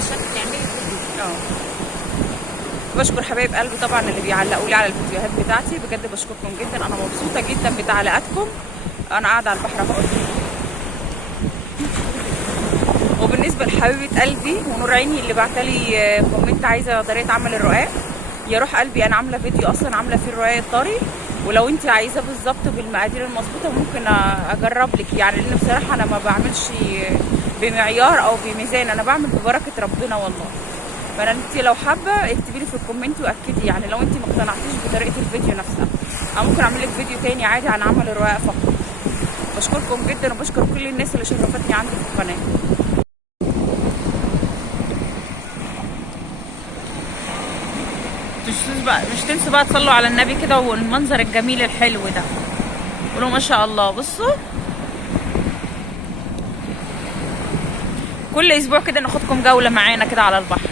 عشان تعملي الفيديو. بشكر حبايب قلبي طبعا اللي بيعلقوا لي على الفيديوهات بتاعتي، بجد بشكركم جدا، انا مبسوطه جدا بتعليقاتكم. انا قاعده على البحر اهو. وبالنسبه لحبيبه قلبي ونور عيني اللي بعتلي كومنت عايزه طريقه عمل الرقاق، يا روح قلبي انا عامله فيديو اصلا عامله فيه الرقاق الطري، ولو انت عايزاه بالظبط بالمقادير المظبوطه ممكن اجرب لك يعني، لان بصراحه انا ما بعملش بمعيار او بميزان، انا بعمل ببركه ربنا والله. فانت لو حابه اكتبي لي في الكومنت واكدي يعني لو انت ما اقتنعتيش بطريقه الفيديو نفسها، او ممكن اعمل لك فيديو تاني عادي عن عمل الرقاق فقط. بشكركم جدا وبشكر كل الناس اللي شرفتني عندي في القناه. مش تنسوا بقى تصلوا على النبي كده، والمنظر الجميل الحلو ده قولوا ما شاء الله. بصوا كل اسبوع كده ناخدكم جوله معانا كده على البحر.